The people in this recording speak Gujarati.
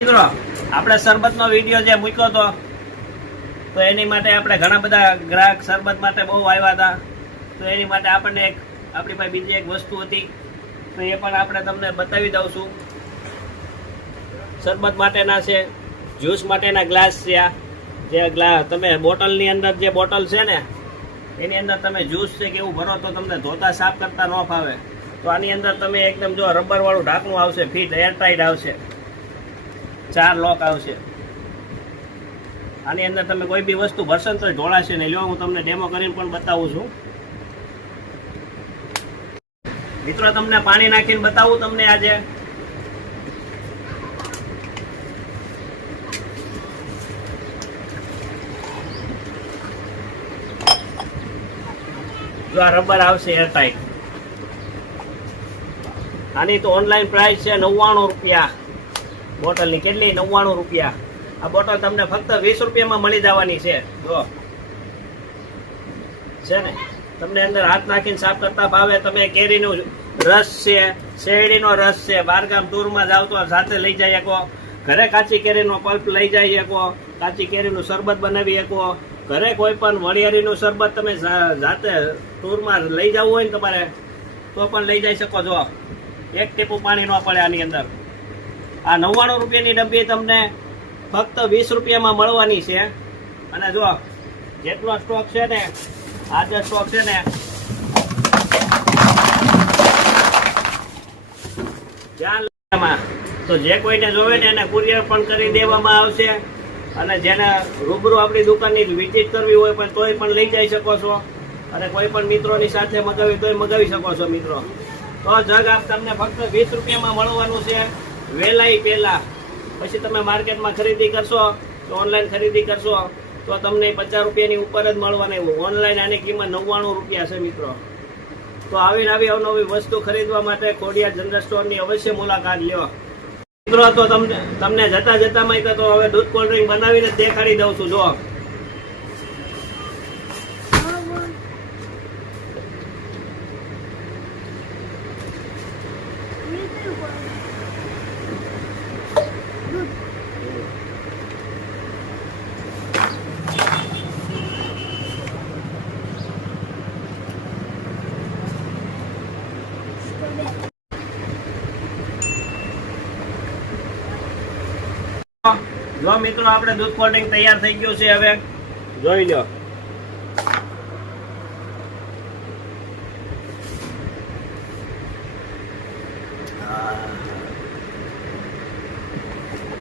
મિત્રો આપણે શરબતનો વિડીયો જે મૂક્યો હતો તો એની માટે આપણે ઘણા બધા ગ્રાહક શરબત માટે બહુ આવ્યા હતા. તો એની માટે આપણને આપણી પાસે બીજી એક વસ્તુ હતી તો એ પણ આપણે તમને બતાવી દઉં છું. શરબત માટેના છે, જ્યુસ માટેના ગ્લાસ છે. આ જે ગ્લાસ તમે બોટલની અંદર જે બોટલ છે ને એની અંદર તમે જ્યુસ છે કે એવું ભરો તો તમને ધોતા સાફ કરતા ન ફાવે. તો આની અંદર તમે એકદમ જો રબરવાળું ઢાંકણું આવશે, ફિટ એરટાઈટ આવશે, 4 લોક આવશે. આની અંદર તમે કોઈ બી વસ્તુ ભરશો તો ઢોળાશે નહીં. લ્યો હું તમને ડેમો કરીને પણ બતાવું છું. મિત્રો તમને પાણી નાખીને બતાવું તમને આજે. જો આ રબર આવશે એરટાઈટ. આની તો ઓનલાઈન પ્રાઇસ છે 99 રૂપિયા બોટલની. કેટલી? 99 રૂપિયા. આ બોટલ તમને ફક્ત 20 રૂપિયામાં મળી જવાની છે. જો છે ને, તમને અંદર હાથ નાખીને સાફ કરતા ભાવે. તમે કેરીનો રસ છે, શેરડીનો રસ છે, બારગામ ટૂરમાં જાવ તો સાથે લઈ જઈ શકો. ઘરે કાચી કેરીનો પલ્પ લઈ જઈ શકો. કાચી કેરીનું શરબત બનાવી શકો. ઘરે કોઈ પણ વરિયાળીનું શરબત તમે જાતે ટૂરમાં લઈ જવું હોય ને તમારે તો પણ લઈ જઈ શકો. જો એક ટીપું પાણી ન પડે આની અંદર. આ 99 રૂપિયાની ડબ્બી તમને ફક્ત 20 રૂપિયામાં મળવાની છે. અને જો જેટલો સ્ટોક છે ને, આ જે સ્ટોક છે ને જ્યાં તો જે કોઈને જોવે ને એને કુરિયર પણ કરી દેવામાં આવશે. અને જેને રૂબરૂ આપણી દુકાનની વિઝિટ કરવી હોય પણ તોય પણ લઈ જઈ શકો છો. અને કોઈ પણ મિત્રોની સાથે મગાવી તોય મગાવી શકો છો મિત્રો. તો જગ આપ તમને ફક્ત 20 રૂપિયામાં મળવાનું છે વહેલાઈ પહેલા. પછી તમે માર્કેટમાં ખરીદી કરશો તો ઓનલાઈન ખરીદી કરશો તો તમને 50 રૂપિયાની ઉપર જ મળવાની. ઓનલાઈન આની કિંમત 99 રૂપિયા છે મિત્રો. તો આવી અવનવી વસ્તુ ખરીદવા માટે ખોડિયાર જનરલ સ્ટોરની અવશ્ય મુલાકાત લ્યો મિત્રો. તો તમને જતામાં તો હવે દૂધ કોલ્ડ ડ્રિંક બનાવીને દેખાડી દઉં છું. જો મિત્રો આપણે દૂધ કોલ્ડ ડ્રિંક તૈયાર થઈ ગયું છે. હવે જોઈ લો.